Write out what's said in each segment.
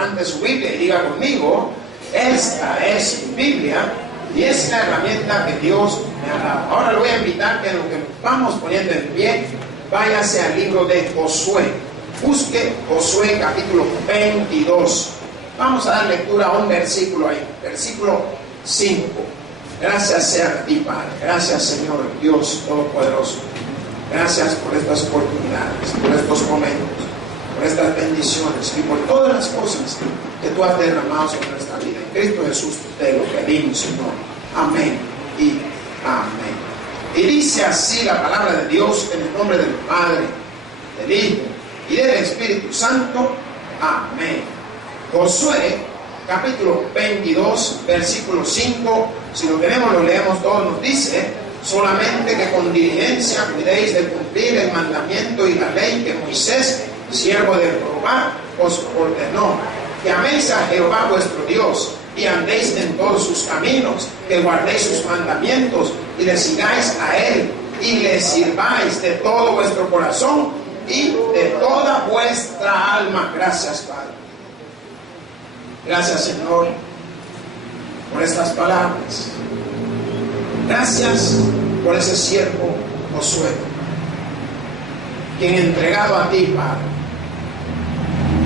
levante su Biblia y diga conmigo: esta es mi Biblia y es la herramienta que Dios me ha dado. Ahora le voy a invitar que en lo que nos vamos poniendo en pie, váyase al libro de Josué. Busque Josué capítulo 22. Vamos a dar lectura a un versículo ahí, versículo 5. Gracias sea a ti, Padre. Gracias, Señor Dios Todopoderoso. Gracias por estas oportunidades, por estos momentos, por estas bendiciones y por todas las cosas que tú has derramado sobre nuestra vida. En Cristo Jesús te lo pedimos, Señor. Amén y amén. Y dice así la palabra de Dios, en el nombre del Padre, del Hijo y del Espíritu Santo. Amén. Josué capítulo 22 versículo 5. Si lo tenemos, lo leemos todos. Nos dice: solamente que con diligencia cuidéis de cumplir el mandamiento y la ley que Moisés, siervo de Jehová, os ordenó, que améis a Jehová vuestro Dios y andéis en todos sus caminos, que guardéis sus mandamientos y le sigáis a él y le sirváis de todo vuestro corazón y de toda vuestra alma. Gracias, Padre. Gracias, Señor, por estas palabras. Gracias por ese siervo Josué, quien entregado a ti, Padre,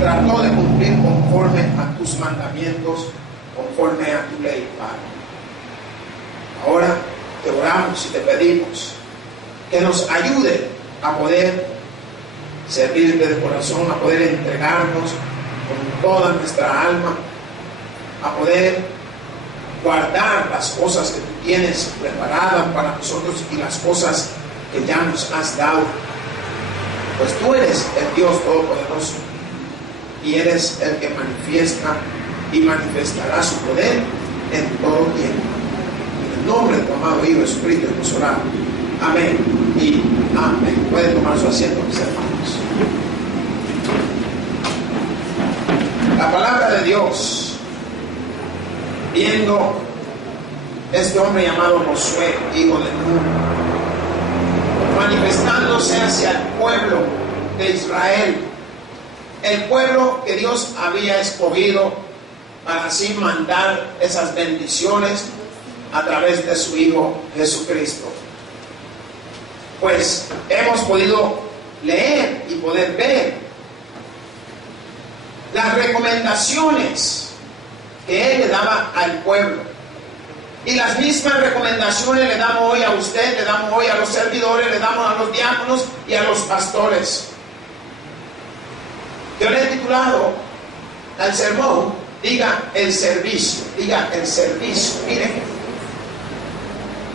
trató de cumplir conforme a tus mandamientos, conforme a tu ley, Padre. Ahora te oramos y te pedimos que nos ayude a poder servirte de corazón, a poder entregarnos con toda nuestra alma, a poder guardar las cosas que tú tienes preparadas para nosotros y las cosas que ya nos has dado. Pues tú eres el Dios Todopoderoso y eres el que manifiesta y manifestará su poder en todo tiempo. En el nombre de tu amado Hijo Jesucristo hemos orado. Amén y amén. Pueden tomar su asiento, mis hermanos. La palabra de Dios, viendo este hombre llamado Josué, hijo de Nun, manifestándose hacia el pueblo de Israel, el pueblo que Dios había escogido para así mandar esas bendiciones a través de su Hijo Jesucristo. Pues hemos podido leer y poder ver las recomendaciones que Él le daba al pueblo. Y las mismas recomendaciones le damos hoy a usted, le damos hoy a los servidores, le damos a los diáconos y a los pastores. Yo le he titulado al sermón: diga el servicio, diga el servicio. Miren,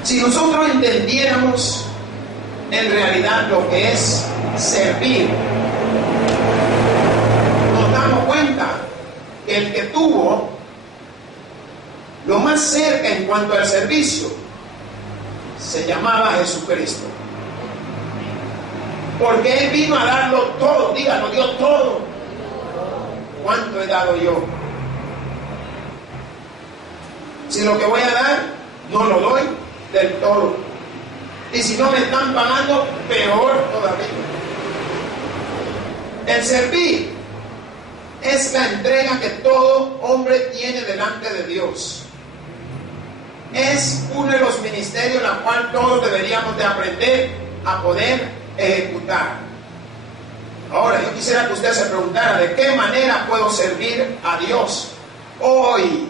si nosotros entendiéramos en realidad lo que es servir, nos damos cuenta que el que tuvo lo más cerca en cuanto al servicio se llamaba Jesucristo, porque Él vino a darlo todo. Dígalo, dio todo. ¿Cuánto he dado yo? Si lo que voy a dar no lo doy del todo, y si no me están pagando, peor todavía. El servir es la entrega que todo hombre tiene delante de Dios. Es uno de los ministerios la cual todos deberíamos de aprender a poder ejecutar. Ahora, yo quisiera que usted se preguntara: ¿de qué manera puedo servir a Dios hoy?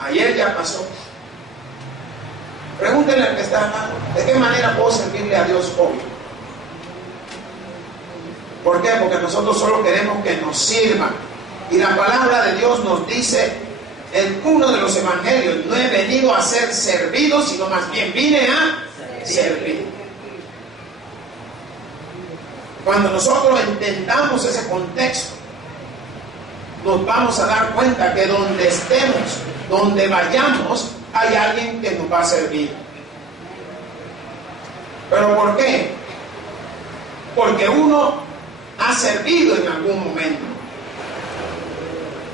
Ayer ya pasó. Pregúntenle al que está hablando: ¿de qué manera puedo servirle a Dios hoy? ¿Por qué? Porque nosotros solo queremos que nos sirvan. Y la palabra de Dios nos dice en uno de los evangelios: no he venido a ser servido, sino más bien vine a servir. Cuando nosotros entendamos ese contexto, nos vamos a dar cuenta que donde estemos, donde vayamos, hay alguien que nos va a servir. ¿Pero por qué? Porque uno ha servido en algún momento.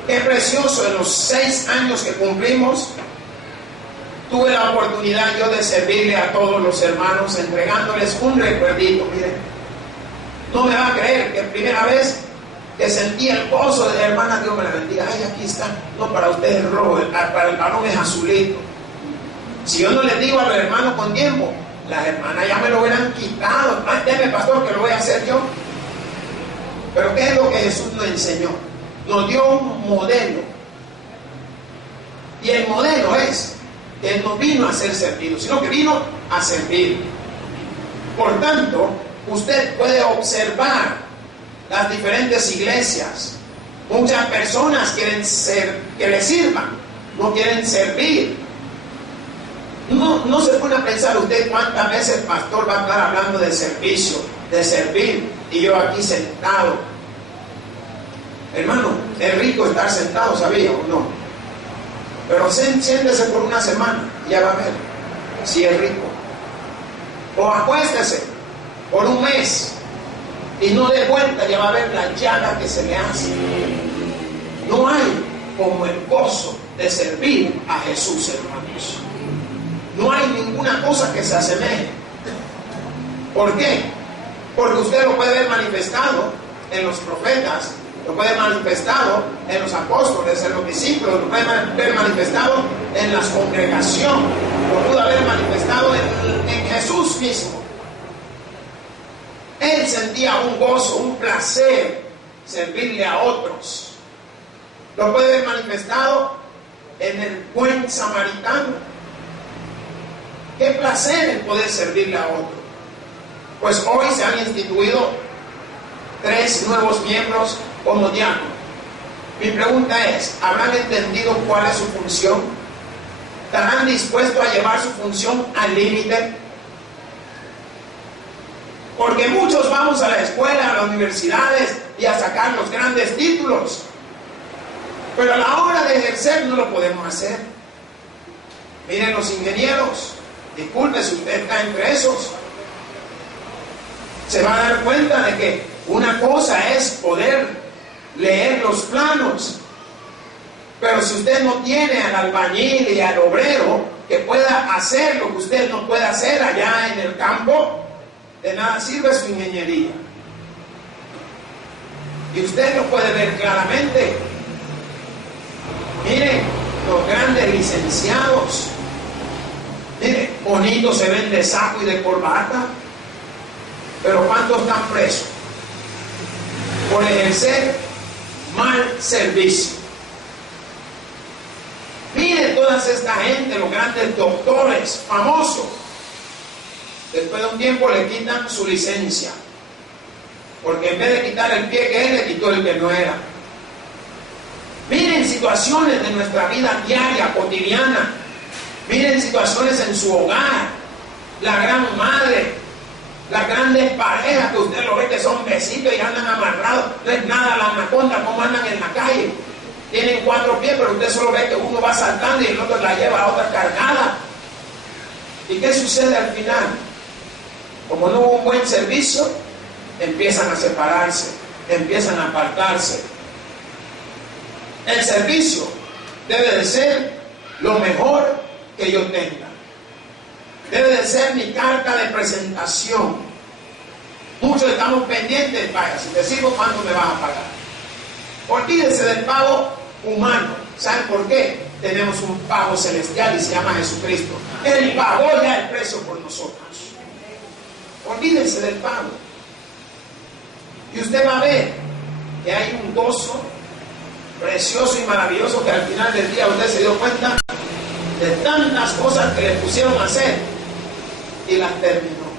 Qué precioso, en los 6 años que cumplimos, tuve la oportunidad yo de servirle a todos los hermanos, entregándoles un recuerdito. Miren, no me va a creer que primera vez que sentí el gozo de hermana, Dios me la bendiga. Ay, aquí está. No, para usted es rojo, para el varón es azulito. Si yo no les digo a los hermanos con tiempo, las hermanas ya me lo hubieran quitado. Ay, deme, pastor, que lo voy a hacer yo. Pero ¿qué es lo que Jesús nos enseñó? Nos dio un modelo. Y el modelo es que Él no vino a ser servido, sino que vino a servir. Por tanto, usted puede observar las diferentes iglesias. Muchas personas quieren que les sirvan, no quieren servir. No se pone a pensar usted cuántas veces el pastor va a estar hablando de servicio, de servir, y yo aquí sentado. Hermano, es rico estar sentado, ¿sabía o no? Pero siéntese por una semana y ya va a ver si es rico. O acuéstese por un mes y no de vuelta, ya va a ver la llaga que se le hace. No hay como el gozo de servir a Jesús, hermanos. No hay ninguna cosa que se asemeje. ¿Por qué? Porque usted lo puede ver manifestado en los profetas, lo puede ver manifestado en los apóstoles, en los discípulos, lo puede ver manifestado en las congregaciones, lo pudo haber manifestado en Jesús mismo. Él sentía un gozo, un placer servirle a otros. Lo puede ver manifestado en el buen samaritano. Qué placer el poder servirle a otro. Pues hoy se han instituido 3 nuevos miembros como diáconos. Mi pregunta es, ¿habrán entendido cuál es su función? ¿Estarán dispuestos a llevar su función al límite? Porque muchos vamos a la escuela, a las universidades y a sacar los grandes títulos. Pero a la hora de ejercer no lo podemos hacer. Miren los ingenieros, disculpe si usted está entre esos. Se va a dar cuenta de que una cosa es poder leer los planos. Pero si usted no tiene al albañil y al obrero que pueda hacer lo que usted no puede hacer allá en el campo, de nada sirve su ingeniería. Y usted lo puede ver claramente. Miren, los grandes licenciados, miren, bonitos se ven de saco y de corbata, pero ¿cuántos están presos? Por ejercer mal servicio. Miren toda esta gente, los grandes doctores famosos. Después de un tiempo le quitan su licencia, porque en vez de quitar el pie que él, le quitó el que no era. Miren situaciones de nuestra vida diaria, cotidiana. Miren situaciones en su hogar. La gran madre, las grandes parejas que usted lo ve que son besitos y andan amarrados. No es nada la anaconda, como andan en la calle. Tienen 4 pies, pero usted solo ve que uno va saltando y el otro la lleva a otra cargada. ¿Y qué sucede al final? Como no hubo un buen servicio, empiezan a separarse, empiezan a apartarse. El servicio debe de ser lo mejor que yo tenga. Debe de ser mi carta de presentación. Muchos estamos pendientes, vaya, si te sirvo, ¿cuánto me vas a pagar? Olvídese del pago humano. ¿Saben por qué? Tenemos un pago celestial y se llama Jesucristo. Él pagó ya el precio por nosotros. Olvídense del pago. Y usted va a ver que hay un gozo precioso y maravilloso que al final del día usted se dio cuenta de tantas cosas que le pusieron a hacer y las terminó.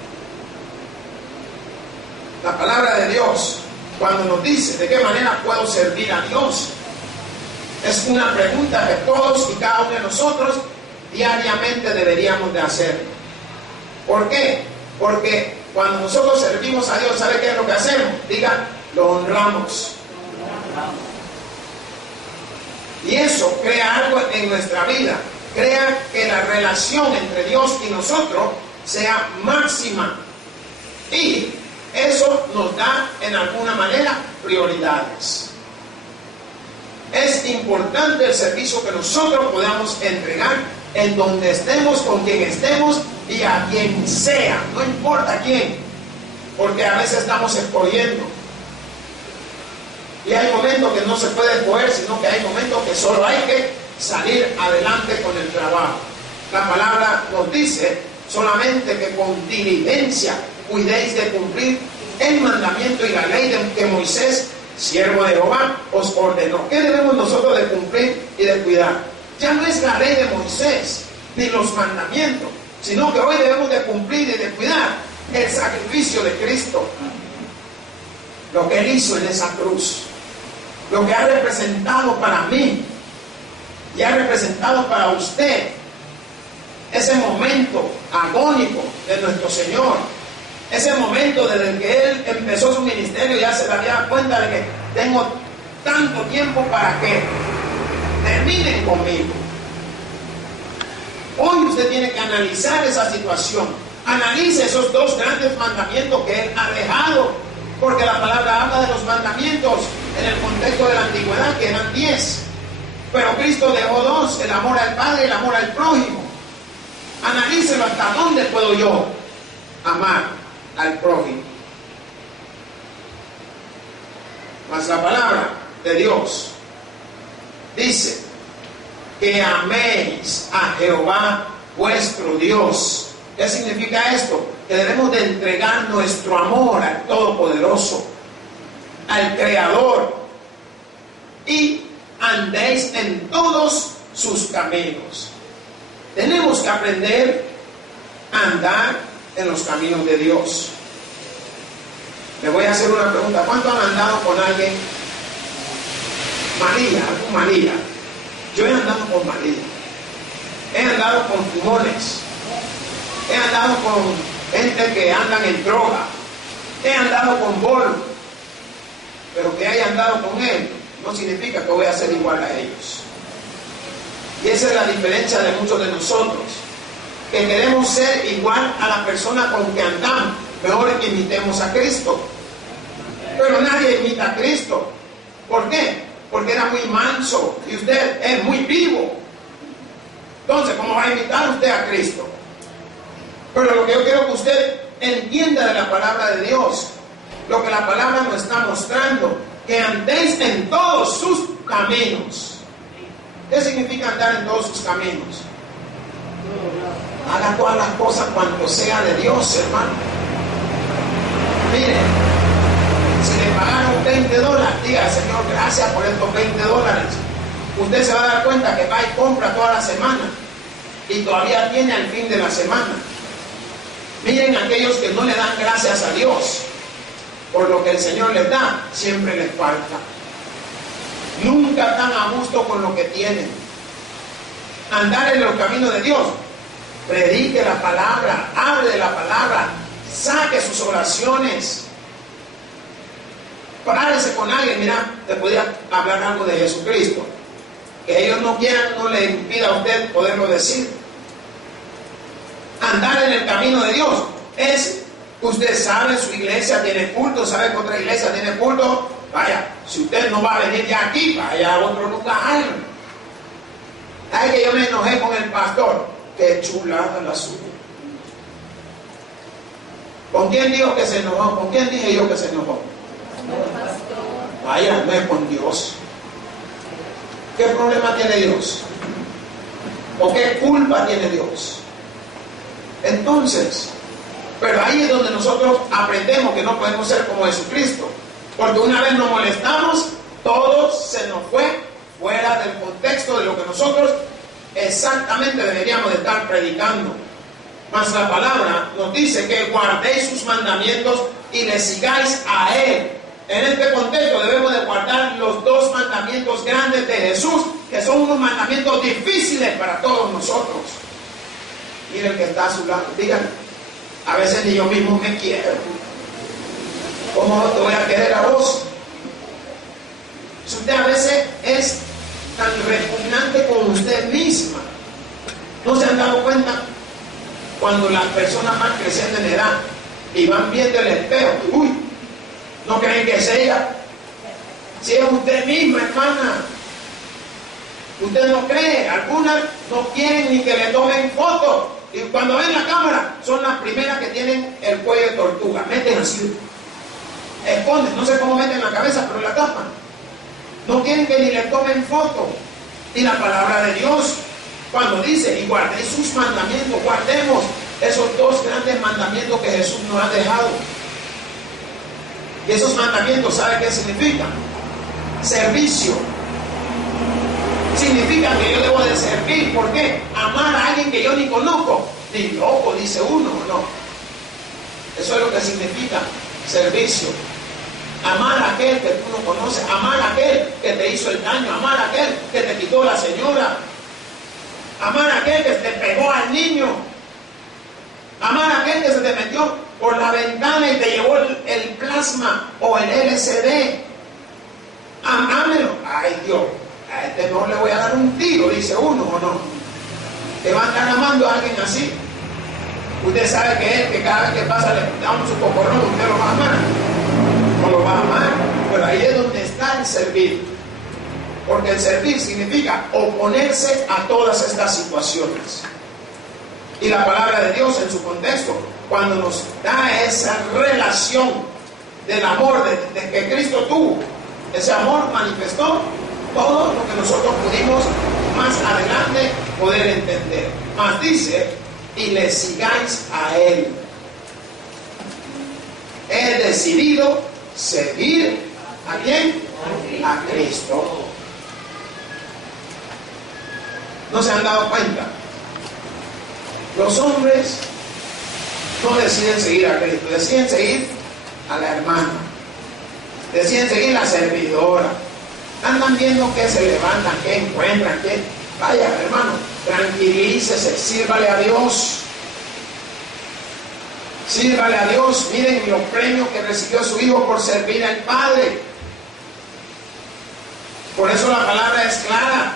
La palabra de Dios, cuando nos dice de qué manera puedo servir a Dios, es una pregunta que todos y cada uno de nosotros diariamente deberíamos de hacer. ¿Por qué? Porque cuando nosotros servimos a Dios, ¿sabe qué es lo que hacemos? Diga, lo honramos. Y eso crea algo en nuestra vida. Crea que la relación entre Dios y nosotros sea máxima. Y eso nos da, en alguna manera, prioridades. Es importante el servicio que nosotros podamos entregar en donde estemos, con quien estemos y a quien sea, no importa quién, porque a veces estamos escogiendo. Y hay momentos que no se puede escoger, sino que hay momentos que solo hay que salir adelante con el trabajo. La palabra nos dice solamente que con diligencia cuidéis de cumplir el mandamiento y la ley que Moisés, siervo de Jehová, os ordenó. ¿Qué debemos nosotros de cumplir y de cuidar? Ya no es la ley de Moisés ni los mandamientos, sino que hoy debemos de cumplir y de cuidar el sacrificio de Cristo, lo que Él hizo en esa cruz, lo que ha representado para mí y ha representado para usted ese momento agónico de nuestro Señor, ese momento desde el que Él empezó su ministerio. Ya se daría cuenta de que tengo tanto tiempo para que terminen conmigo. Hoy usted tiene que analizar esa situación. Analice esos dos grandes mandamientos que Él ha dejado, porque la palabra habla de los mandamientos en el contexto de la antigüedad, que eran 10. Pero Cristo dejó 2, el amor al Padre y el amor al prójimo. Analícelo, hasta dónde puedo yo amar al prójimo. Mas la palabra de Dios dice que améis a Jehová vuestro Dios. ¿Qué significa esto? Que debemos de entregar nuestro amor al Todopoderoso, al Creador, y andéis en todos sus caminos. Tenemos que aprender a andar en los caminos de Dios. Le voy a hacer una pregunta. ¿Cuántos han andado con alguien? María. Yo he andado con María. He andado con fumones. He andado con gente que andan en droga. He andado con bolo. Pero que haya andado con él no significa que voy a ser igual a ellos. Y esa es la diferencia de muchos de nosotros, que queremos ser igual a la persona con que andamos. Mejor que imitemos a Cristo. Pero nadie imita a Cristo. ¿Por qué? Porque era muy manso y usted es muy vivo. Entonces, ¿cómo va a imitar usted a Cristo? Pero lo que yo quiero que usted entienda de la palabra de Dios, lo que la palabra nos está mostrando, que andéis en todos sus caminos. ¿Qué significa andar en todos sus caminos? Haga todas las cosas cuanto sea de Dios, hermano. Mire, si le pagaron $20, diga: Señor, gracias por estos $20. Usted se va a dar cuenta que va y compra toda la semana y todavía tiene al fin de la semana. Miren aquellos que no le dan gracias a Dios por lo que el Señor les da, siempre les falta. Nunca están a gusto con lo que tienen. Andar en los caminos de Dios. Predique la palabra, hable de la palabra, saque sus oraciones. Párese con alguien. Mira, te podría hablar algo de Jesucristo. Que ellos no quieran, no le impida a usted poderlo decir. Andar en el camino de Dios es, usted sabe, su iglesia tiene culto, sabe que otra iglesia tiene culto. Vaya, si usted no va a venir ya aquí, vaya a otro lugar. Ay, que yo me enojé con el pastor. Qué chulada la suya. ¿Con quién dijo que se enojó? ¿Con quién dije yo que se enojó? Vaya, no es con Dios. ¿Qué problema tiene Dios? ¿O qué culpa tiene Dios? Entonces, pero ahí es donde nosotros aprendemos que no podemos ser como Jesucristo. Porque una vez nos molestamos, todo se nos fue fuera del contexto de lo que nosotros exactamente deberíamos de estar predicando. Mas la palabra nos dice que guardéis sus mandamientos y le sigáis a Él. En este contexto debemos de guardar los dos mandamientos grandes de Jesús, que son unos mandamientos difíciles para todos nosotros. Miren que está a su lado, díganme, a veces ni yo mismo me quiero. ¿Cómo te voy a querer a vos? Si usted a veces es tan repugnante con usted misma, ¿no se han dado cuenta? Cuando las personas van creciendo en edad y van viendo el espejo, uy, ¿no creen que es ella? Si es usted misma, hermana. Usted no cree, algunas no quieren ni que le tomen fotos. Y cuando ven la cámara, son las primeras que tienen el cuello de tortuga. Meten así, esconden, no sé cómo meten la cabeza, pero la tapan. No quieren que ni le tomen foto. Y la palabra de Dios, cuando dice, y guardéis sus mandamientos, guardemos esos dos grandes mandamientos que Jesús nos ha dejado. Y esos mandamientos, ¿sabe qué significan? Servicio. Significa que yo debo de servir. ¿Por qué? Amar a alguien que yo ni conozco. Ni loco, dice uno, ¿no? Eso es lo que significa servicio. Amar a aquel que tú no conoces, amar a aquel que te hizo el daño, amar a aquel que te quitó la señora, amar a aquel que te pegó al niño, amar a aquel que se te metió por la ventana y te llevó el plasma o el LCD. Amámelo. Ay Dios, a este no le voy a dar un tiro, dice uno, ¿o no? ¿Te va a estar amando a alguien así? Usted sabe que él, que cada vez que pasa le damos su cocorrón, usted lo va a amar. No lo va a amar. Pero ahí es donde está el servir. Porque el servir significa oponerse a todas estas situaciones. Y la palabra de Dios en su contexto, cuando nos da esa relación del amor de que Cristo tuvo, ese amor manifestó todo lo que nosotros pudimos más adelante poder entender. Mas dice, y le sigáis a Él. He decidido seguir ¿a quién? A Cristo. ¿No se han dado cuenta? Los hombres no deciden seguir a Cristo, deciden seguir a la hermana, deciden seguir a la servidora. Andan viendo que se levantan, que encuentran, que vaya hermano, tranquilícese, sírvale a Dios. Sírvale a Dios. Miren los premios que recibió su hijo por servir al Padre. Por eso la palabra es clara,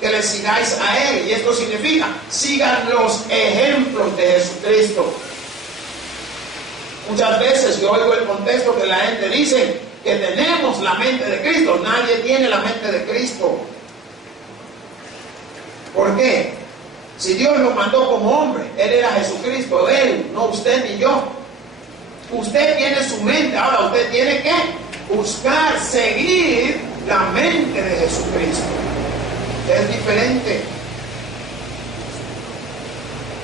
que le sigáis a Él. Y esto significa, sigan los ejemplos de Jesucristo. Muchas veces yo oigo el contexto que la gente dice que tenemos la mente de Cristo. Nadie tiene la mente de Cristo. ¿Por qué? Si Dios lo mandó como hombre, Él era Jesucristo, Él, no usted ni yo. Usted tiene su mente, ahora usted tiene que buscar, seguir la mente de Jesucristo. Es diferente.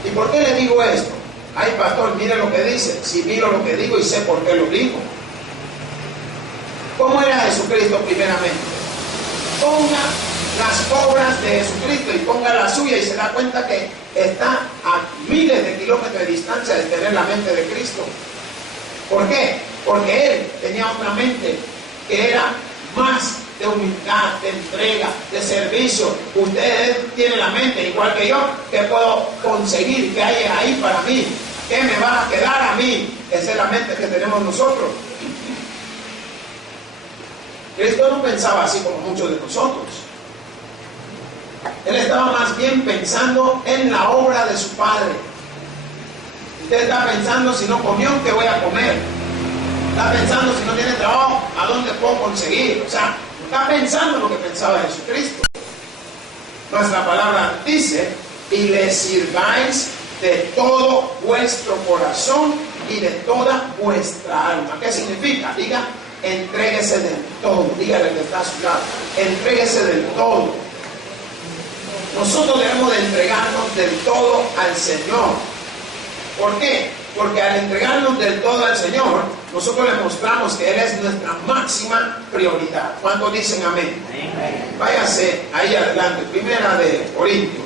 ¿Y por qué le digo esto? Ay, pastor, mire lo que dice. Si miro lo que digo y sé por qué lo digo. ¿Cómo era Jesucristo primeramente? Ponga las obras de Jesucristo y ponga la suya y se da cuenta que está a miles de kilómetros de distancia de tener la mente de Cristo. ¿Por qué? Porque Él tenía una mente que era más de humildad, de entrega, de servicio. Usted tiene la mente igual que yo. ¿Qué puedo conseguir? ¿Qué hay ahí para mí? ¿Qué me va a quedar a mí? Esa es la mente que tenemos nosotros. Cristo no pensaba así como muchos de nosotros. Él estaba más bien pensando en la obra de su Padre. Usted está pensando, si no comió, ¿qué voy a comer? Está pensando, si no tiene trabajo, ¿a dónde puedo conseguir? O sea, está pensando lo que pensaba Jesucristo. Nuestra palabra dice, y le sirváis de todo vuestro corazón y de toda vuestra alma. ¿Qué significa? Diga, entréguese del todo. Dígale que está a su lado. Entréguese del todo. Nosotros debemos de entregarnos del todo al Señor. ¿Por qué? Porque al entregarnos del todo al Señor, nosotros le mostramos que Él es nuestra máxima prioridad. ¿Cuántos dicen amén? Amén. Váyase ahí adelante, Primera de Corintios.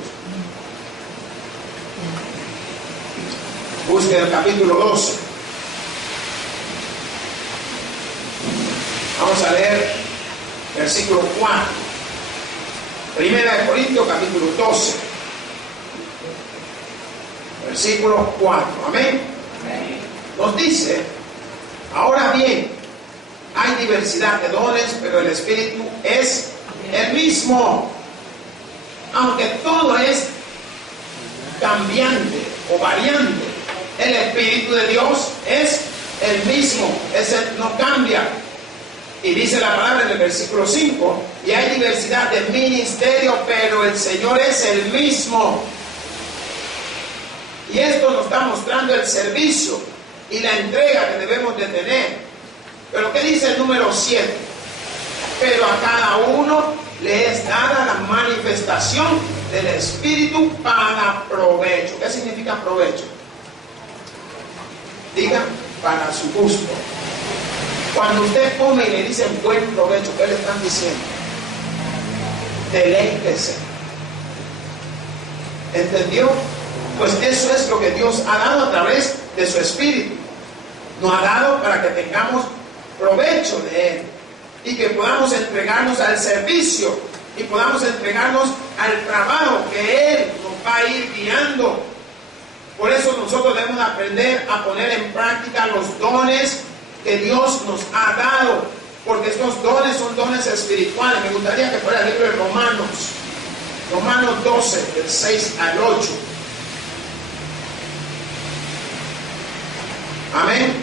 Busque el capítulo 12. Vamos a leer versículo 4. Primera de Corintios, capítulo 12. Versículo 4. Amén. Amén. Nos dice, ahora bien, hay diversidad de dones, pero el Espíritu es el mismo. Aunque todo es cambiante o variante, el Espíritu de Dios es el mismo, no cambia. Y dice la palabra en el versículo 5, y hay diversidad de ministerio, pero el Señor es el mismo. Y esto nos está mostrando el servicio y la entrega que debemos de tener. Pero ¿qué dice el número 7? pero a cada uno le es dada la manifestación del Espíritu para provecho. ¿Qué significa provecho? Diga, para su gusto. Cuando usted come y le dicen buen provecho, ¿qué le están diciendo? Deleítese. ¿Entendió? Pues eso es lo que Dios ha dado a través de su Espíritu. Nos ha dado para que tengamos provecho de Él y que podamos entregarnos al servicio y podamos entregarnos al trabajo que Él nos va a ir guiando. Por eso nosotros debemos aprender a poner en práctica los dones que Dios nos ha dado, porque estos dones son dones espirituales. Me gustaría que fuera el libro de Romanos 12, del 6 al 8. Amén.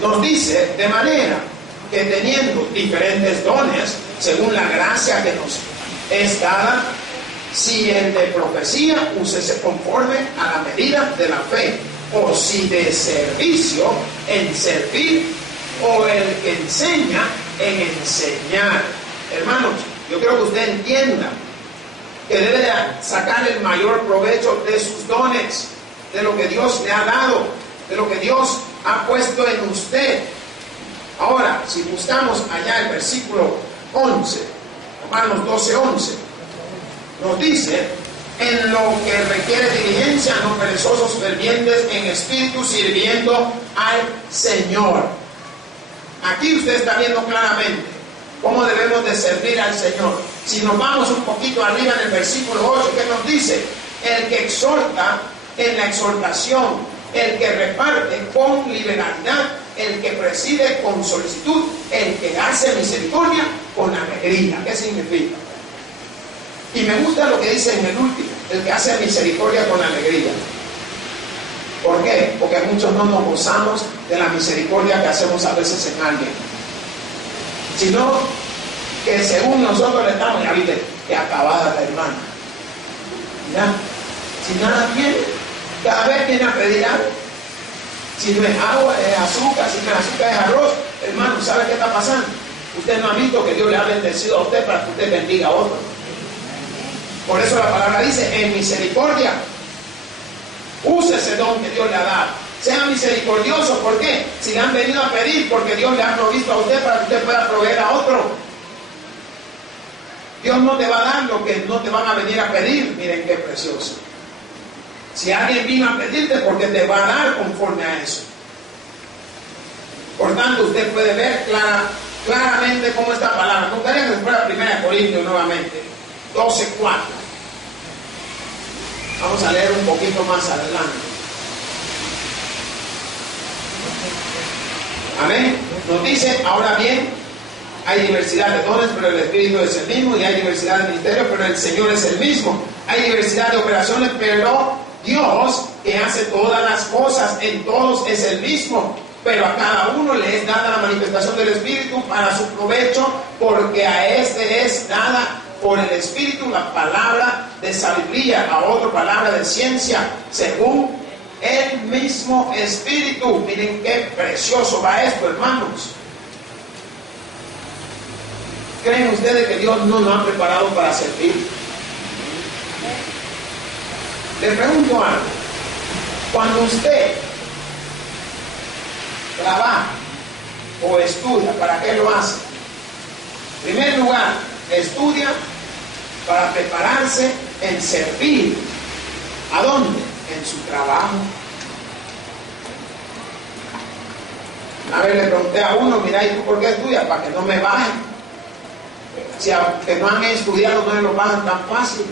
Nos dice, de manera que teniendo diferentes dones, según la gracia que nos es dada, si el de profecía, úsese conforme a la medida de la fe, o si de servicio, en servir, o el que enseña, en enseñar. Hermanos, yo creo que usted entienda que debe sacar el mayor provecho de sus dones, de lo que Dios le ha dado, de lo que Dios ha puesto en usted. Ahora, si buscamos allá el versículo 11, Romanos 12:11, nos dice, en lo que requiere diligencia, no perezosos, fervientes en espíritu, sirviendo al Señor. Aquí usted está viendo claramente cómo debemos de servir al Señor. Si nos vamos un poquito arriba en el versículo 8, ¿qué nos dice? El que exhorta en la exhortación, el que reparte con liberalidad, el que preside con solicitud, el que hace misericordia con alegría. ¿Qué significa? Y me gusta lo que dice en el último, el que hace misericordia con alegría. ¿Por qué? Porque muchos no nos gozamos de la misericordia que hacemos a veces en alguien, sino que según nosotros le estamos, ya viste, que acabada la hermana. Mira, si nada tiene, cada vez viene a pedir algo. Si no es agua, es azúcar, si no es azúcar, es arroz. Hermano, ¿sabe qué está pasando? Usted no ha visto que Dios le ha bendecido a usted para que usted bendiga a otro. Por eso la palabra dice, en misericordia, use ese don que Dios le ha dado. Sea misericordioso. ¿Por qué? Si le han venido a pedir, porque Dios le ha provisto a usted para que usted pueda proveer a otro. Dios no te va a dar lo que no te van a venir a pedir. Miren qué precioso. Si alguien vino a pedirte, porque te va a dar conforme a eso. Por tanto, usted puede ver claramente cómo esta palabra. Me gustaría que fuera 1 Corintios nuevamente, 12:4. Vamos a leer un poquito más adelante. Amén. Nos dice, ahora bien, hay diversidad de dones, pero el Espíritu es el mismo, y hay diversidad de ministerios, pero el Señor es el mismo. Hay diversidad de operaciones, pero Dios, que hace todas las cosas en todos, es el mismo. Pero a cada uno le es dada la manifestación del Espíritu para su provecho, porque a este es dada por el Espíritu la palabra de sabiduría, a otro palabra de ciencia, según el mismo Espíritu. Miren qué precioso va esto, hermanos. ¿Creen ustedes que Dios no nos ha preparado para servir? Le pregunto algo. Cuando usted trabaja o estudia, ¿para qué lo hace? En primer lugar, estudia para prepararse en servir. ¿A dónde? En su trabajo. Una vez le pregunté a uno, mira, ¿y tú por qué estudias? Para que no me bajen. Si a que no han estudiado no me lo bajan tan fácil.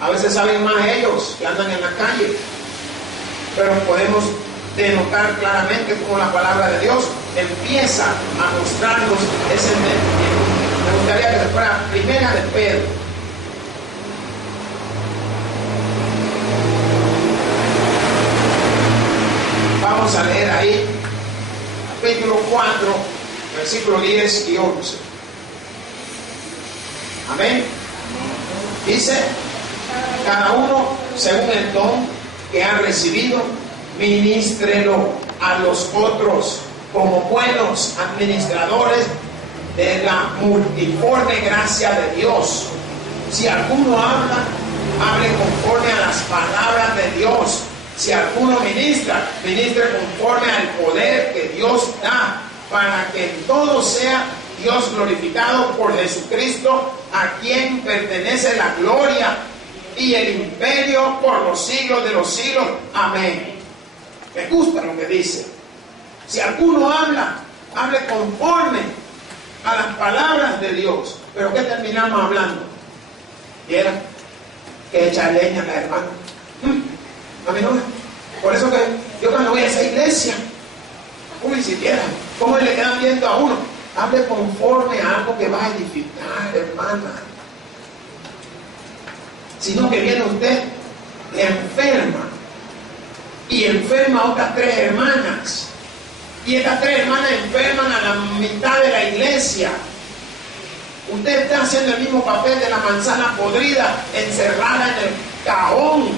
A veces saben más ellos que andan en la calle. Pero podemos denotar claramente cómo la palabra de Dios empieza a mostrarnos ese entendimiento. Me gustaría que se fuera 1 de Pedro. Vamos a leer ahí, capítulo 4, versículos 10 y 11. Amén. Dice, cada uno según el don que ha recibido, ministrelo a los otros como buenos administradores de la multiforme gracia de Dios. Si alguno habla, hable conforme a las palabras de Dios. Si alguno ministra, ministre conforme al poder que Dios da, para que en todo sea Dios glorificado por Jesucristo, a quien pertenece la gloria y el imperio por los siglos de los siglos. Amén. Me gusta lo que dice. Si alguno habla, hable conforme a las palabras de Dios. Pero ¿qué terminamos hablando? ¿Vieron? Que echa leña a la hermana. A mí no. Por eso que yo cuando voy a esa iglesia, uy, si vieran cómo le quedan viendo a uno. Hable conforme a algo que va a edificar, hermana. Sino que viene usted enferma y enferma a otras 3 hermanas. Y estas 3 hermanas enferman a la mitad de la iglesia. Usted está haciendo el mismo papel de la manzana podrida encerrada en el cajón.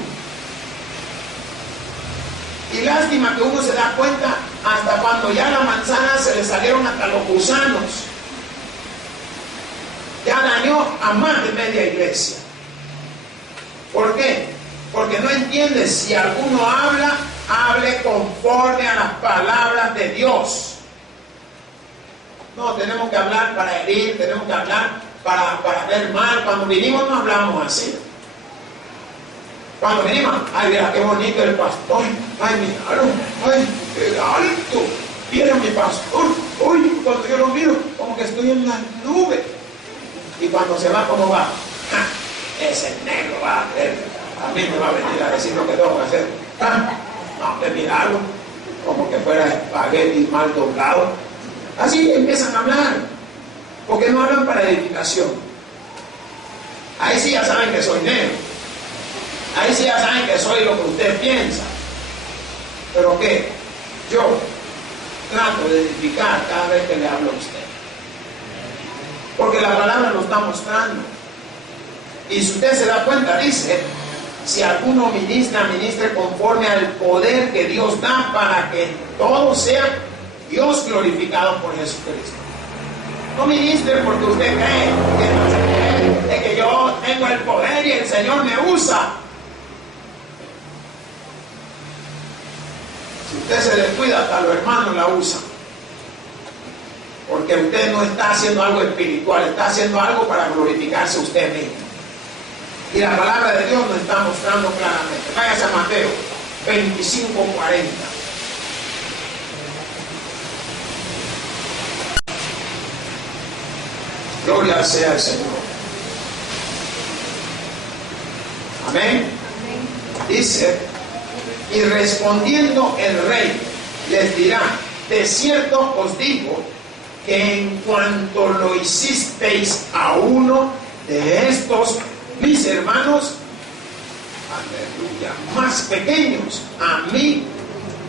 Y lástima que uno se da cuenta hasta cuando ya la manzana se le salieron hasta los gusanos. Ya dañó a más de media iglesia. ¿Por qué? Porque no entiende. Si alguno habla, hable conforme a las palabras de Dios. No, tenemos que hablar para herir, tenemos que hablar para ver mal. Cuando vinimos no hablamos así. Cuando venimos, ay, mira qué bonito el pastor, ay, mira, ay, qué alto, mira mi pastor, uy, cuando yo lo miro, como que estoy en las nubes. Y cuando se va, ¿cómo va? Ese negro va a ver, a mí me va a venir a decir lo que tengo que hacer. No, de mirarlo, como que fuera espagueti mal doblado. Así empiezan a hablar, porque no hablan para edificación. Ahí sí ya saben que soy negro. Ahí sí ya saben que soy lo que usted piensa. Pero ¿qué? Yo trato de edificar cada vez que le hablo a usted. Porque la palabra lo está mostrando. Y si usted se da cuenta, dice, si alguno ministra, ministre conforme al poder que Dios da, para que todo sea Dios glorificado por Jesucristo. No ministre porque usted cree que no se cree, de que yo tengo el poder y el Señor me usa. Si usted se descuida, hasta los hermanos la usan. Porque usted no está haciendo algo espiritual, está haciendo algo para glorificarse usted mismo. Y la palabra de Dios nos está mostrando claramente. Váyase a Mateo 25:40. Gloria sea al Señor. Amén. Dice, y respondiendo el rey les dirá, de cierto os digo que en cuanto lo hicisteis a uno de estos mis hermanos, aleluya, más pequeños, a mí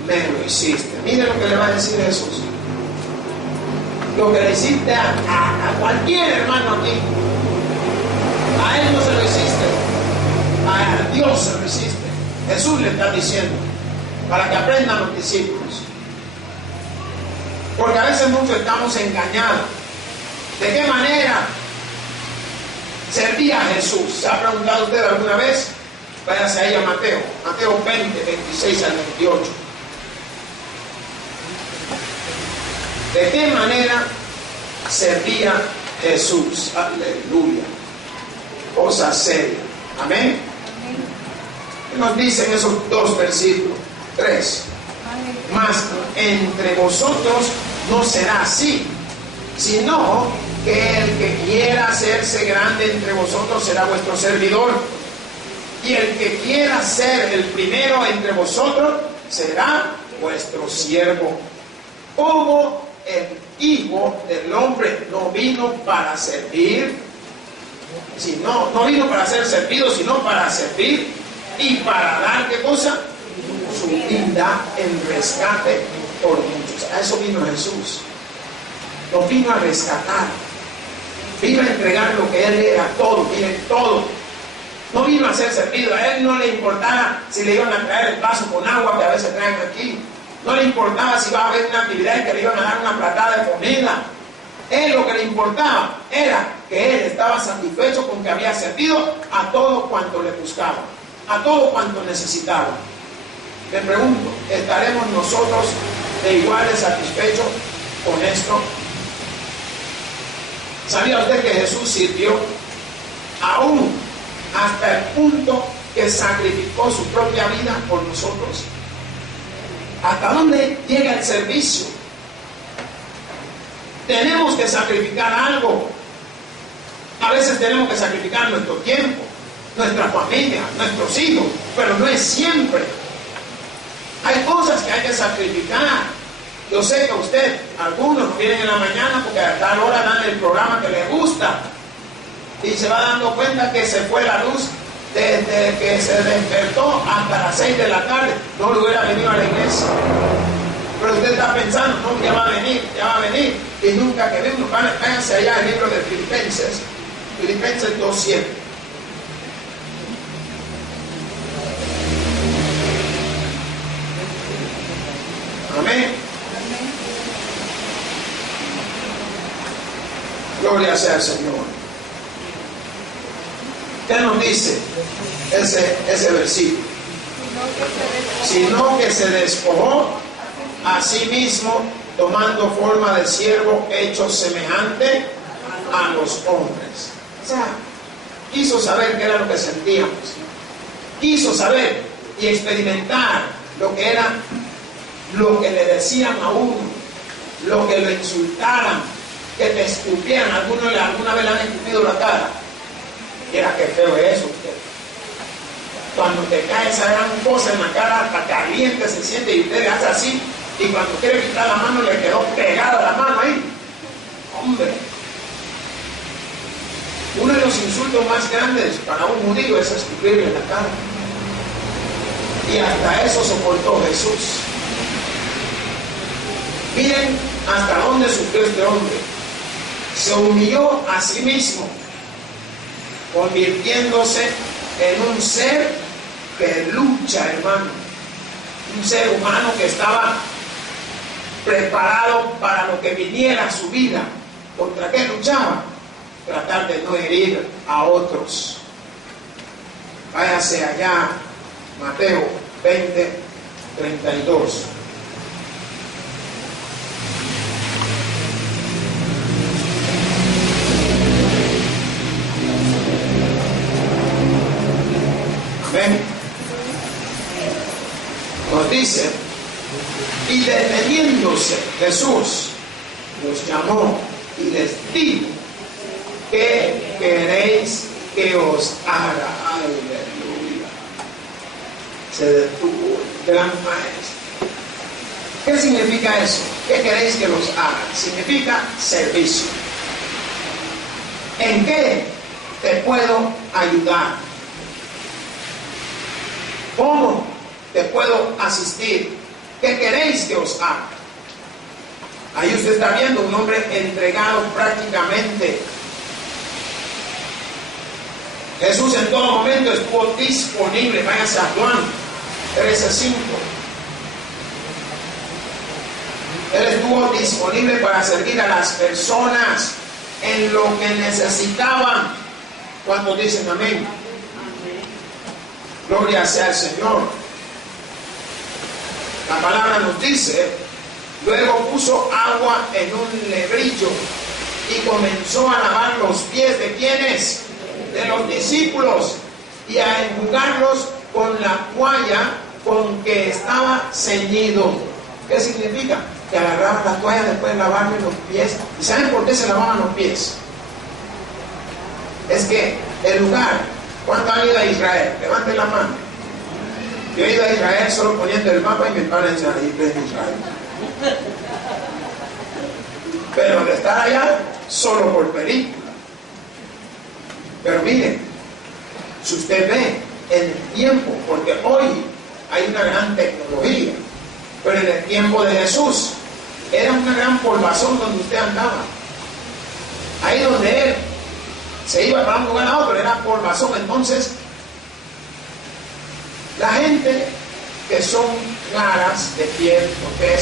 me lo hiciste. Mire lo que le va a decir Jesús. Lo que le hiciste a cualquier hermano aquí, a él no se lo hiciste, a Dios se lo hiciste. Jesús le está diciendo, para que aprendan los discípulos. Porque a veces muchos estamos engañados. ¿De qué manera servía a Jesús? ¿Se ha preguntado usted alguna vez? Váyase ahí a Mateo 20, 26 al 28. ¿De qué manera servía Jesús? Aleluya. Cosa seria. Amén. ¿Qué nos dicen esos 2 versículos? 3. Mas entre vosotros no será así, sino que el que quiera hacerse grande entre vosotros será vuestro servidor, y el que quiera ser el primero entre vosotros será vuestro siervo. Como el Hijo del Hombre no vino para servir, no vino para ser servido, sino para servir y para dar, ¿qué cosa? Su vida en rescate por muchos. A eso vino Jesús. No vino a rescatar, vino a entregar lo que Él era, todo, miren, todo. No vino a ser servido. A Él no le importaba si le iban a traer el vaso con agua que a veces traen aquí. No le importaba si iba a haber una actividad y que le iban a dar una platada de comida. Él lo que le importaba era que él estaba satisfecho con que había servido a todo cuanto le buscaba, a todo cuanto necesitaba. Me pregunto, ¿estaremos nosotros de igual de satisfechos con esto? ¿Sabía usted que Jesús sirvió aún hasta el punto que sacrificó su propia vida por nosotros? ¿Hasta dónde llega el servicio? Tenemos que sacrificar algo. A veces tenemos que sacrificar nuestro tiempo, nuestra familia, nuestros hijos, pero no es siempre. Hay cosas que hay que sacrificar. Yo sé que usted, algunos vienen en la mañana porque a tal hora dan el programa que les gusta y se va dando cuenta que se fue la luz desde que se despertó hasta las 6 de la tarde. No le hubiera venido a la iglesia. Pero usted está pensando, no, ya va a venir, y nunca que venga. Váyanse allá al libro de Filipenses 2:7. Amén. Gloria sea al Señor. ¿Qué nos dice ese versículo? Sino que se despojó a sí mismo, tomando forma de siervo, hecho semejante a los hombres. O sea, quiso saber qué era lo que sentíamos. Quiso saber y experimentar lo que era, lo que le decían a uno, lo que lo insultaran, que te escupieran. Alguna vez le han escupido la cara. Mira qué feo es eso. Cuando te cae esa gran cosa en la cara, hasta caliente se siente y usted le hace así. Y cuando quiere quitar la mano, le quedó pegada la mano ahí. Hombre, uno de los insultos más grandes para un judío es escupirle en la cara. Y hasta eso soportó Jesús. Miren hasta dónde sufrió este hombre. Se humilló a sí mismo, convirtiéndose en un ser que lucha, hermano. Un ser humano que estaba preparado para lo que viniera a su vida. ¿Contra qué luchaba? Tratar de no herir a otros. Váyase allá, Mateo 20:32. Amén. Nos dice, y deteniéndose Jesús los llamó y les dijo, ¿qué queréis que os haga? Aleluya. Se detuvo el gran maestro. ¿Qué significa eso? ¿Qué queréis que los haga? Significa servicio. ¿En qué te puedo ayudar? ¿Cómo te puedo asistir? ¿Qué queréis que os haga? Ahí usted está viendo un hombre entregado prácticamente. Jesús en todo momento estuvo disponible. Váyase a Juan 13:5. Él estuvo disponible para servir a las personas en lo que necesitaban. ¿Cuántos dicen amén? Gloria sea al Señor. La palabra nos dice, luego puso agua en un lebrillo y comenzó a lavar los pies de ¿quiénes? De los discípulos, y a enjugarlos con la toalla con que estaba ceñido. ¿Qué significa? Que agarraban la toalla después de lavarle los pies. ¿Y saben por qué se lavaban los pies? Es que el lugar, ¿cuánto han ido a Israel? Levanten la mano. Yo he ido a Israel solo poniendo el mapa y me parece ahí en Israel. Pero de estar allá solo por película. Pero miren, si usted ve en el tiempo, porque hoy hay una gran tecnología, pero en el tiempo de Jesús era una gran polvazón donde usted andaba. Ahí donde él se iba para un lugar a otro era polvazón. Entonces la gente que son claras de piel, porque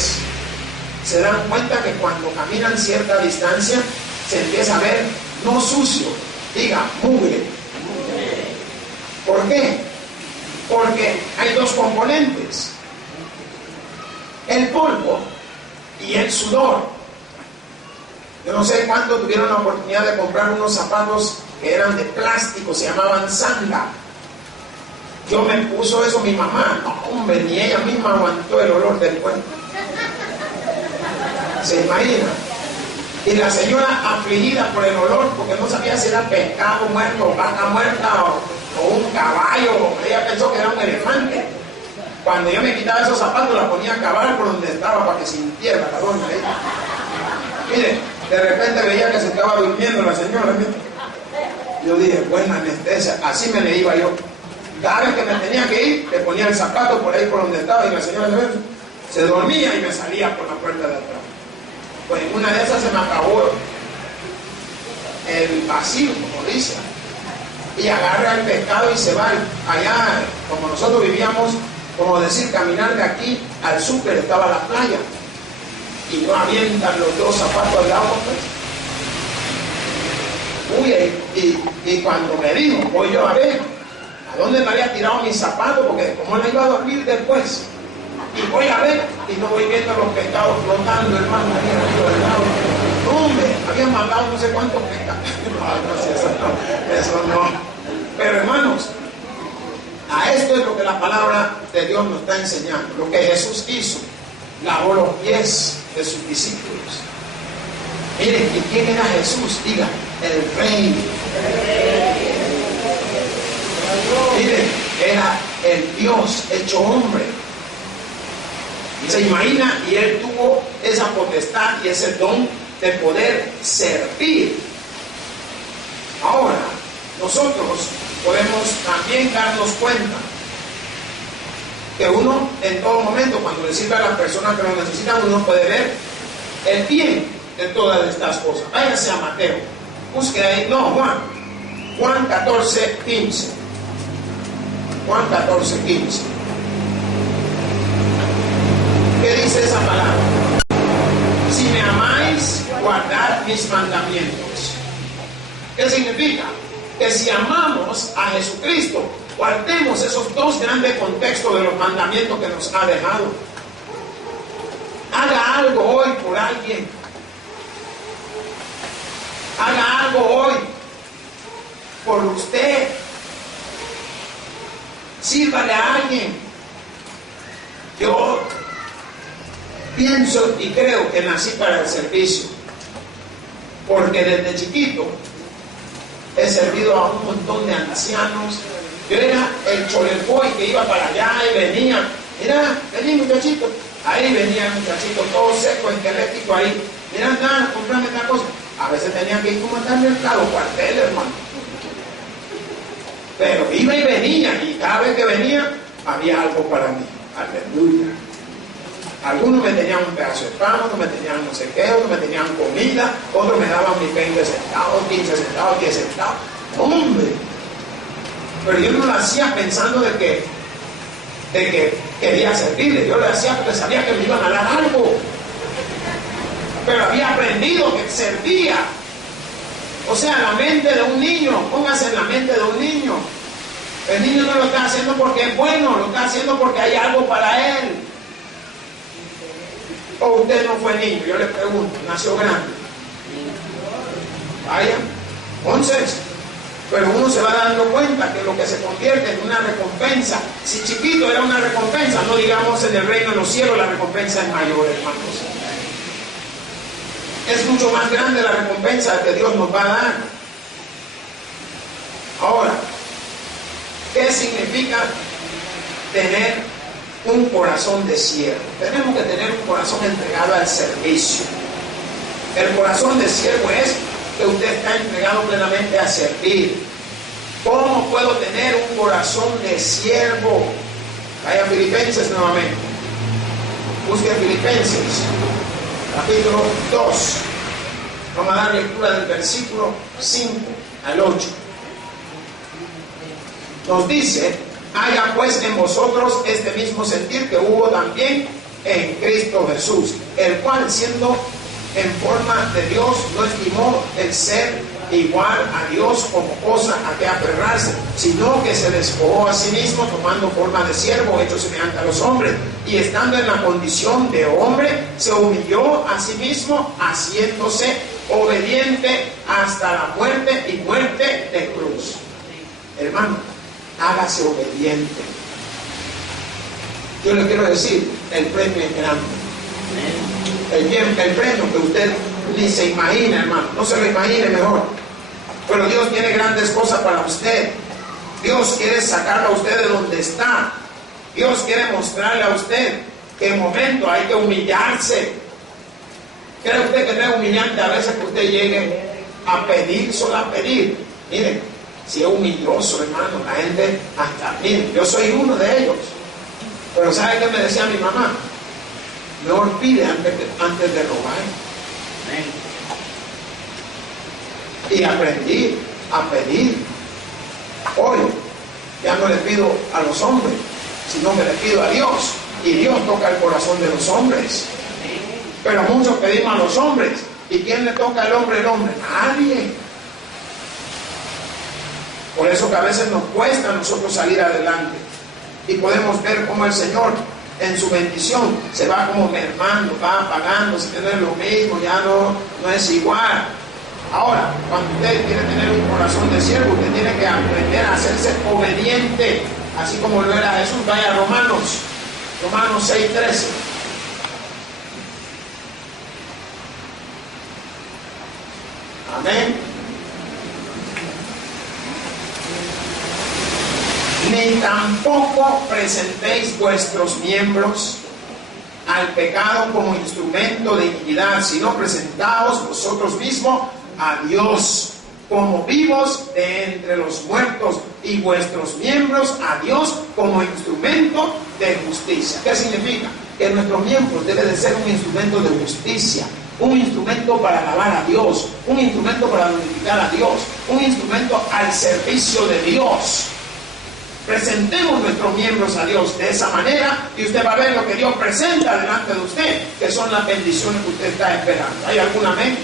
se dan cuenta que cuando caminan cierta distancia se empieza a ver no sucio, diga mugre. ¿Por qué? Porque hay dos componentes: el polvo y el sudor. Yo no sé cuántos tuvieron la oportunidad de comprar unos zapatos que eran de plástico, se llamaban sanga. Yo me puso eso mi mamá, no hombre, ni ella misma aguantó el olor del cuerpo. ¿Se imagina? Y la señora afligida por el olor, porque no sabía si era pescado muerto, vaca muerta o un caballo. Ella pensó que era un elefante. Cuando yo me quitaba esos zapatos, la ponía a cavar por donde estaba para que sintiera la doña. Mire, de repente veía que se estaba durmiendo la señora. Yo dije, buena anestesia, así me le iba yo. Cada vez que me tenía que ir, le ponía el zapato por ahí por donde estaba y la señora se dormía y me salía por la puerta de atrás. Pues en una de esas se me acabó el vacío, como dice, y agarra el pescado y se va allá. Como nosotros vivíamos, como decir, caminar de aquí al súper, estaba la playa, y no avientan los dos zapatos al agua, pues. Uy, y cuando me dijo, voy yo a ver a dónde me había tirado mis zapatos, porque como no iba a dormir después, y voy a ver, y no voy viendo los pescados flotando, hermano, ahí arriba del lado. Hombre, habían mandado no sé cuántos pescados. No, eso no. Pero hermanos, a esto es lo que la palabra de Dios nos está enseñando. Lo que Jesús hizo, lavó los pies de sus discípulos. Miren, ¿y quién era Jesús? Diga, el Rey. Miren, era el Dios hecho hombre. Se imagina, y él tuvo esa potestad y ese don de poder servir. Ahora, nosotros podemos también darnos cuenta que uno en todo momento, cuando le sirve a las personas que lo necesitan, uno puede ver el bien de todas estas cosas. Váyase a Mateo, busque ahí, no, Juan 14, 15. Juan 14, 15. ¿Qué dice esa palabra? Si me amáis, guardad mis mandamientos. ¿Qué significa? Que si amamos a Jesucristo, guardemos esos dos grandes contextos de los mandamientos que nos ha dejado. Haga algo hoy por alguien. Haga algo hoy por usted. Sírvale a alguien. Yo pienso y creo que nací para el servicio, porque desde chiquito he servido a un montón de ancianos. Yo era el cholerboy que iba para allá y venía. Mira, vení muchachito. Ahí venía el muchachito todo seco, esquelético ahí. Mira, nada, comprame esta cosa. A veces tenía que ir como a al mercado, cuartel, hermano. Pero iba y venía, y cada vez que venía había algo para mí. Aleluya. Algunos me tenían un pedazo de pan, otros me tenían no sé qué, otros me tenían comida, otros me daban mis 20 centavos, 15 centavos, 10 centavos. ¡Hombre! Pero yo no lo hacía pensando de que quería servirle. Yo lo hacía porque sabía que me iban a dar algo. Pero había aprendido que servía. O sea, la mente de un niño, póngase en la mente de un niño. El niño no lo está haciendo porque es bueno, lo está haciendo porque hay algo para él. ¿O usted no fue niño? Yo le pregunto, nació grande. Vaya, entonces, pero uno se va dando cuenta que lo que se convierte en una recompensa, si chiquito era una recompensa, no digamos en el reino de los cielos, la recompensa es mayor, hermanos. Es mucho más grande la recompensa que Dios nos va a dar. Ahora, ¿qué significa tener un corazón de siervo? Tenemos que tener un corazón entregado al servicio. El corazón de siervo es que usted está entregado plenamente a servir. ¿Cómo puedo tener un corazón de siervo? Vaya a Filipenses nuevamente. Busque Filipenses, capítulo 2. Vamos a dar lectura del versículo 5 al 8. Nos dice: haya pues en vosotros este mismo sentir que hubo también en Cristo Jesús, el cual siendo en forma de Dios no estimó el ser igual a Dios como cosa a que aferrarse, sino que se despojó a sí mismo, tomando forma de siervo, hecho semejante a los hombres, y estando en la condición de hombre, se humilló a sí mismo, haciéndose obediente hasta la muerte y muerte de cruz. Hermano, hágase obediente. Yo le quiero decir, el premio es grande. El premio que usted ni se imagina, hermano, no se lo imagine mejor. Pero Dios tiene grandes cosas para usted. Dios quiere sacarlo a usted de donde está. Dios quiere mostrarle a usted que en momento hay que humillarse. ¿Cree usted que no es humillante a veces que usted llegue a pedir, solo a pedir? Miren, si es humilloso, hermano, la gente hasta, miren, yo soy uno de ellos. Pero ¿sabe qué me decía mi mamá? Mejor pide antes de robar. Y aprendí a pedir. Hoy ya no le pido a los hombres, sino que le pido a Dios. Y Dios toca el corazón de los hombres. Pero muchos pedimos a los hombres. ¿Y quién le toca al hombre el hombre? Nadie. Por eso que a veces nos cuesta a nosotros salir adelante. Y podemos ver cómo el Señor en su bendición se va como mermando, va apagando, si tiene lo mismo, ya no es igual. Ahora, cuando usted quiere tener un corazón de siervo, usted tiene que aprender a hacerse obediente, así como lo era Jesús. Vaya a Romanos 6:13. Amén. Ni tampoco presentéis vuestros miembros al pecado como instrumento de iniquidad, sino presentaos vosotros mismos a Dios como vivos de entre los muertos, y vuestros miembros a Dios como instrumento de justicia. ¿Qué significa? Que nuestros miembros deben de ser un instrumento de justicia, un instrumento para alabar a Dios, un instrumento para glorificar a Dios, un instrumento al servicio de Dios. Presentemos nuestros miembros a Dios de esa manera y usted va a ver lo que Dios presenta delante de usted, que son las bendiciones que usted está esperando. ¿Hay alguna amén?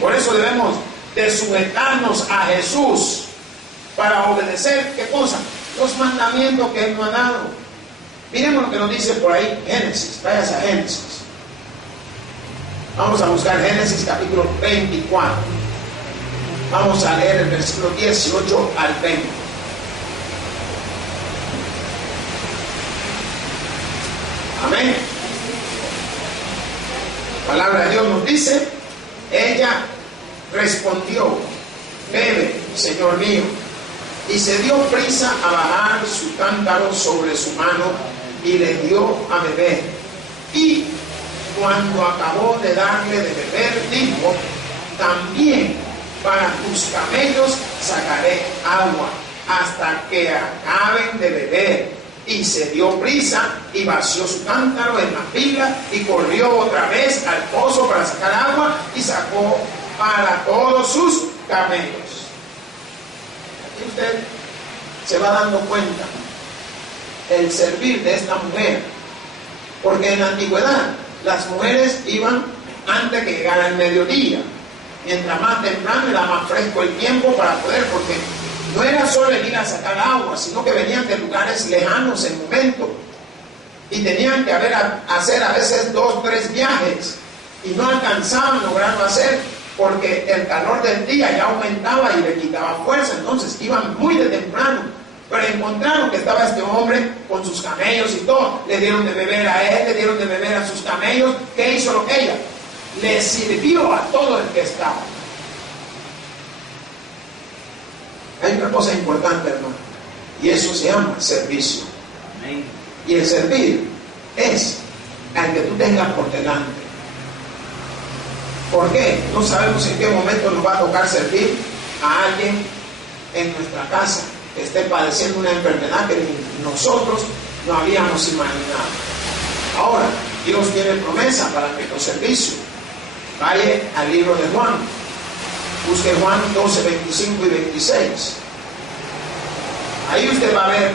Por eso debemos de sujetarnos a Jesús para obedecer, ¿qué cosa? Los mandamientos que Él nos ha dado. Miremos lo que nos dice por ahí Génesis. Váyase a Génesis. Vamos a buscar Génesis capítulo 24. Vamos a leer el versículo 18 al 20. Amén. La palabra de Dios nos dice: ella respondió, bebe, Señor mío, y se dio prisa a bajar su cántaro sobre su mano y le dio a beber. Y cuando acabó de darle de beber, dijo: también para tus camellos sacaré agua hasta que acaben de beber. Y se dio prisa y vació su cántaro en la pila y corrió otra vez al pozo para sacar agua y sacó para todos sus camellos. Aquí usted se va dando cuenta el servir de esta mujer, porque en la antigüedad las mujeres iban antes que llegara el mediodía. Mientras más temprano era más fresco el tiempo para poder, porque no era solo venir a sacar agua, sino que venían de lugares lejanos en momento. Y tenían que hacer a veces 2 o 3 viajes. Y no alcanzaban lograrlo hacer porque el calor del día ya aumentaba y le quitaba fuerza. Entonces iban muy de temprano. Pero encontraron que estaba este hombre con sus camellos y todo. Le dieron de beber a él, le dieron de beber a sus camellos. ¿Qué hizo lo que ella? Le sirvió a todo el que estaba. Hay una cosa importante, hermano, y eso se llama servicio. Amén. Y el servir es al que tú tengas por delante. ¿Por qué? No sabemos en qué momento nos va a tocar servir a alguien en nuestra casa que esté padeciendo una enfermedad que nosotros no habíamos imaginado. Ahora, Dios tiene promesa para nuestro servicio. Vaya al libro de Juan. Busque Juan 12, 25 y 26. Ahí usted va a ver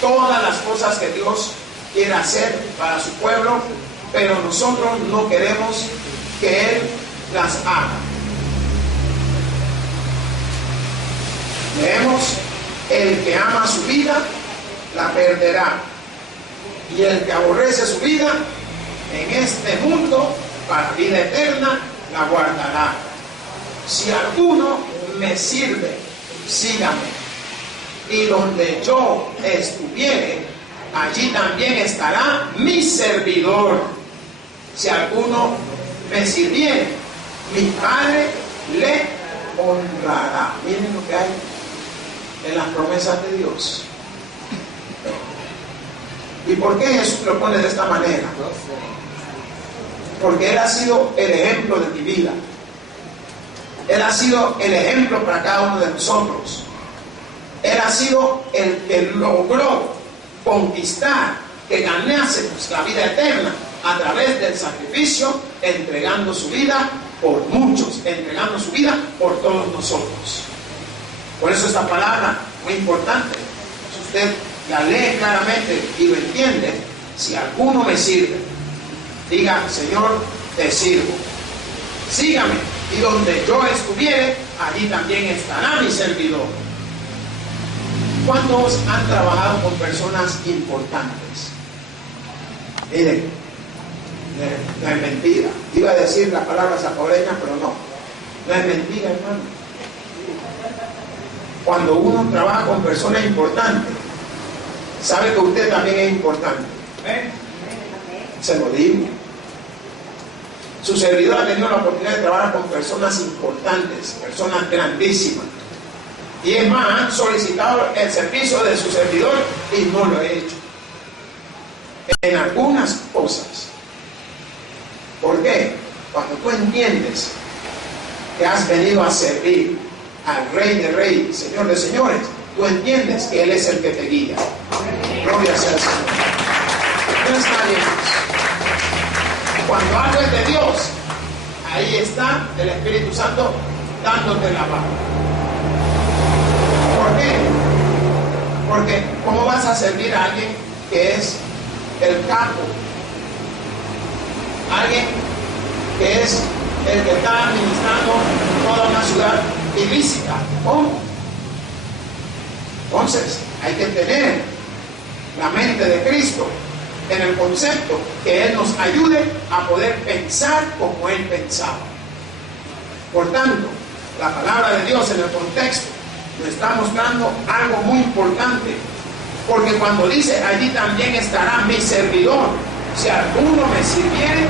todas las cosas que Dios quiere hacer para su pueblo, pero nosotros no queremos que Él las haga. Leemos: el que ama su vida la perderá, y el que aborrece su vida en este mundo para vida eterna la guardará. Si alguno me sirve, sígame, y donde yo estuviere, allí también estará mi servidor. Si alguno me sirviere, mi Padre le honrará. Miren lo que hay en las promesas de Dios. ¿Y por qué Jesús lo pone de esta manera? Porque Él ha sido el ejemplo de mi vida. Él ha sido el ejemplo para cada uno de nosotros. Él ha sido el que logró conquistar, que ganásemos la vida eterna a través del sacrificio, entregando su vida por muchos, entregando su vida por todos nosotros. Por eso esta palabra muy importante. Si usted la lee claramente y lo entiende: si alguno me sirve, diga: Señor, te sirvo. Sígame, y donde yo estuviere, allí también estará mi servidor. ¿Cuántos han trabajado con personas importantes? Miren, no es mentira. Iba a decir la palabra salvadoreña, pero no. No es mentira, hermano. Cuando uno trabaja con personas importantes, sabe que usted también es importante. Se lo digo. Su servidor ha tenido la oportunidad de trabajar con personas importantes, personas grandísimas. Y es más, han solicitado el servicio de su servidor y no lo he hecho. En algunas cosas. ¿Por qué? Cuando tú entiendes que has venido a servir al Rey de Reyes, Señor de Señores, tú entiendes que Él es el que te guía. Gloria sea al Señor. No está bien. Cuando algo es de Dios, ahí está el Espíritu Santo dándote la mano. ¿Por qué? Porque ¿cómo vas a servir a alguien que es el capo? Alguien que es el que está administrando toda una ciudad ilícita. ¿Cómo? Entonces, hay que tener la mente de Cristo en el concepto que Él nos ayude a poder pensar como Él pensaba. Por tanto, la palabra de Dios en el contexto nos está mostrando algo muy importante, porque cuando dice: allí también estará mi servidor, si alguno me sirviere,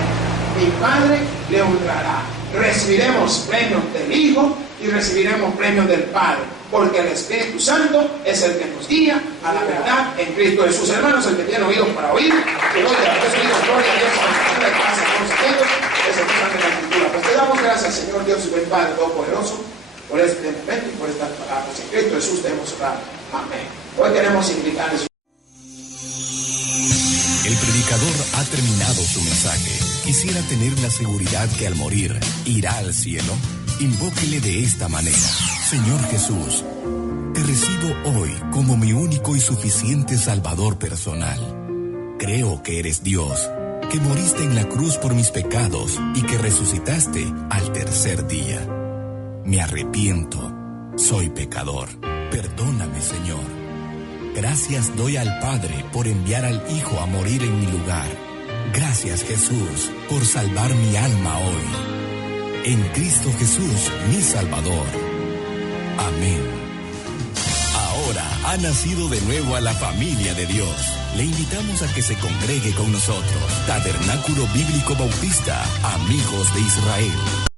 mi Padre le honrará. Recibiremos premios del Hijo y recibiremos premios del Padre, porque el Espíritu Santo es el que nos guía a la verdad en Cristo Jesús. Hermanos, el que tiene oídos para oír, que oiga. Gloria a Dios, la paz, que se pusan en la Escritura. Pues te damos gracias, Señor Dios y buen Padre Todopoderoso, por este momento y por estas palabras. En Cristo Jesús te hemos orado. Amén. Hoy queremos invitarles. El predicador ha terminado su mensaje. Quisiera tener la seguridad que al morir irá al cielo. Invóquele de esta manera: Señor Jesús, te recibo hoy como mi único y suficiente Salvador personal. Creo que eres Dios, que moriste en la cruz por mis pecados y que resucitaste al tercer día. Me arrepiento, soy pecador. Perdóname, Señor. Gracias doy al Padre por enviar al Hijo a morir en mi lugar. Gracias, Jesús, por salvar mi alma hoy. En Cristo Jesús, mi Salvador. Amén. Ahora ha nacido de nuevo a la familia de Dios. Le invitamos a que se congregue con nosotros. Tabernáculo Bíblico Bautista, Amigos de Israel.